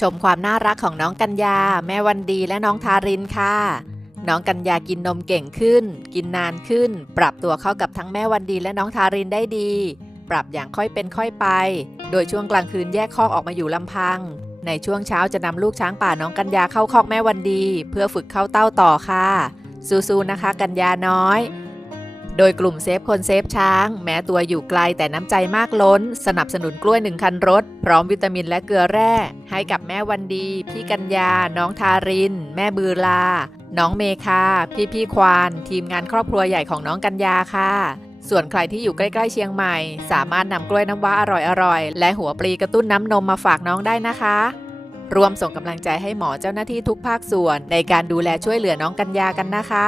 ชมความน่ารักของน้องกัญญา แม่วันดีและน้องทารินค่ะ น้องกัญญากินนมเก่งขึ้น กินนานขึ้น ปรับตัวเข้ากับทั้งแม่วันดีและน้องทารินได้ดี ปรับอย่างค่อยเป็นค่อยไป โดยช่วงกลางคืนแยกคอกออกมาอยู่ลำพัง ในช่วงเช้าจะนำลูกช้างป่าน้องกัญญาเข้าคอกแม่วันดี เพื่อฝึกเข้าเต้าต่อค่ะสู้ๆนะคะ กัญญาน้อย โดยกลุ่มเซฟคนเซฟช้าง แม้ตัวอยู่ไกลแต่น้ำใจมากล้น สนับสนุนกล้วยหนึ่งคันรถ พร้อมวิตามินและเกลือแร่ ให้กับแม่วันดี พี่กัญญา น้องทาริน แม่บือลา น้องเมคาพี่พี่ควาน ทีมงานครอบครัวใหญ่ของน้องกัญญาค่ะส่วนใครที่อยู่ใกล้ๆเชียงใหม่ สามารถนำกล้วยน้ำว้าอร่อยๆ และหัวปลีกระตุ้นน้ำนมมาฝากน้องได้นะคะ รวมส่งกำลังใจให้หมอเจ้าหน้าที่ทุกภาคส่วน ในการดูแลช่วยเหลือน้องกัญญากันนะคะ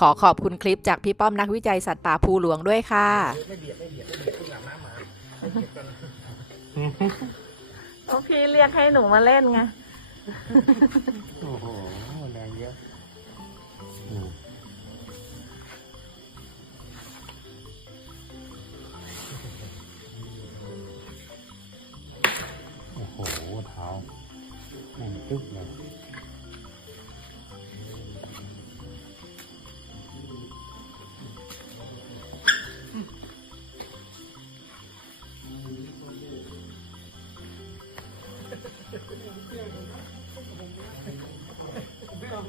ขอขอบคุณคลิปจากพี่ป้อมนักวิจัยสัตว์ป่าภูหลวงด้วยค่ะ ไม่เบียดไม่เบียดไม่เบียดคุณหลับน้ำหมาไม่เบียดกันโอ้พี่เรียกให้หนูมาเล่นไง โอ้โหแรงเยอะอืมโอ้โหเท้าแน่นตึ๊บเลย น่า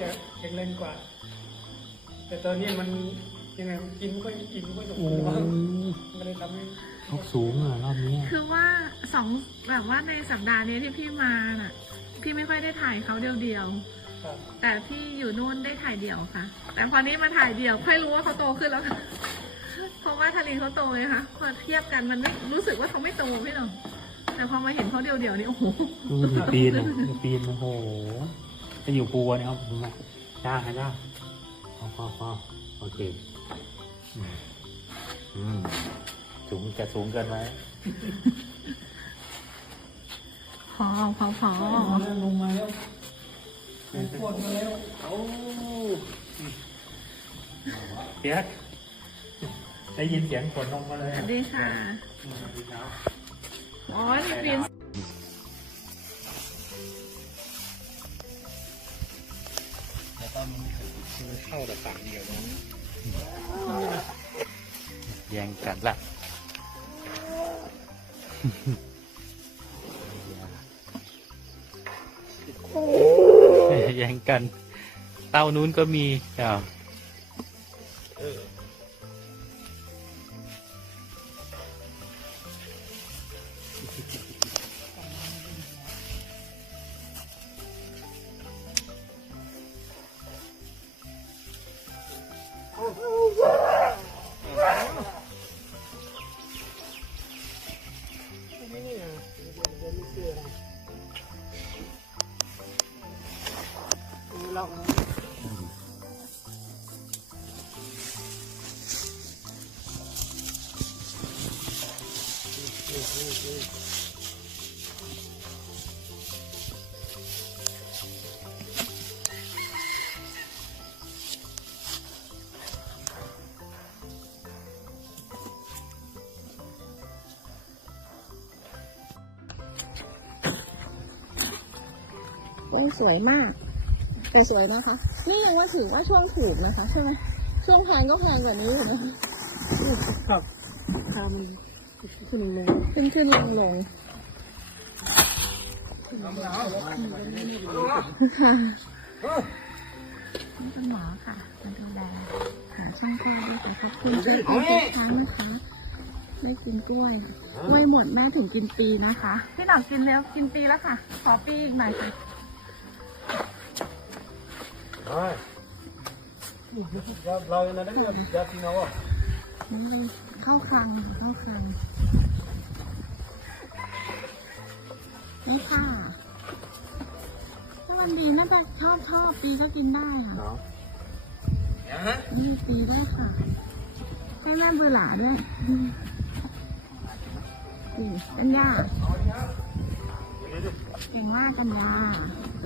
จะแข็งแรงกว่า แต่ตอนนี้มันยังไงกินไม่ค่อยอิ่มไม่ค่อยสมบูรณ์มันเลยทำให้ยกสูงอะรอบนี้คือว่าสองแบบว่าในสัปดาห์นี้ที่พี่มาน่ะ พี่ไม่ค่อยได้ถ่ายเขาเดียวครับๆแต่พี่อยู่นู่นได้ถ่ายเดี่ยวค่ะ แต่พอนี้มาถ่ายเดี่ยว ค่อยรู้ว่าเขาโตขึ้นแล้วค่ะเพราะว่าทารินเขาโตไงคะพอเทียบกันมันไม่รู้สึกว่าเขาไม่โตพี่หน้องแต่พอมาเห็นเขาเดียวๆนี่โอ้โหดูดิปีนอะดูปีนโอ้โห จะอยู่ปูเนี่ยครับผมว่าจ้าค่ะจ้าพอพอพอโอเคอืมอืมสูงจะสูงเกินไหมพอพอพอลงมาแล้วปวดมาแล้วโอ้เปียกได้ยินเสียงฝนลงมาเลยสวัสดีค่ะอ๋อนี่ปีน เข้าแต่ฝั่งเดียวนะแย่งกันละแย่งกัน เต้านู้นก็มีอ้าว ต้นสวยมากแต่ สวยนะคะ นี่ยังว่าถือว่าช่วงถูกนะคะใช่ไหมช่วงแพงก็แพงกว่านี้อยู่นะคะครับคามันขึ้นลงขึ้นขึ้นลงลงค่ะนี่เป็นหมอค่ะมาดูแลหาช่างกล้วยด้วยแต่ขอบคุณช่างกล้วยทุกครั้งนะคะ ไม่กินกล้วยกล้วยหมดแม่ถึงกินปีนะคะ พี่หนอกกินแล้วกินปีแล้วค่ะ ขอปีอีกหน่อยค่ะ เราเนี่ยได้แบบยาสีน้ำอะนี่เลยเข้าคลังค่ะเข้าคลังนี่ค่ะเข้าวันดีน่าจะชอบชอบปีก็กินได้ค่ะเนาะนี่ปีได้ค่ะให้แม่เบื่อหลาด้วยนี่กันยาเก่งมากกันยา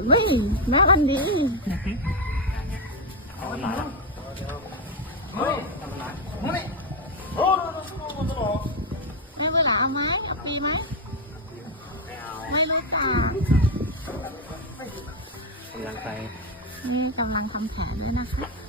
เฮ้ยแม่วันดี เอาหลานแม่เบื่อหลาเอาไหมเอาปีไหมไม่เอาไม่รู้จักกำลังไปนี่กำลังทำแผลด้วยนะคะ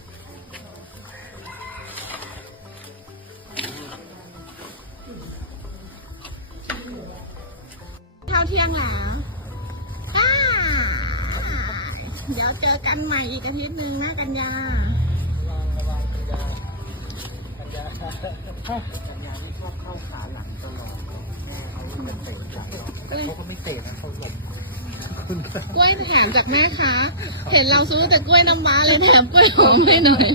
เดี๋ยวเจอกันใหม่อีกอาทิตย์หนึ่งนะกันยาเขาก็ไม่เตะนะเขาหลบกล้วยแถมจากแม่ค้าเห็นเราซื้อแต่กล้วยน้ำว้าเลยแถมกล้วยหอมให้หน่อย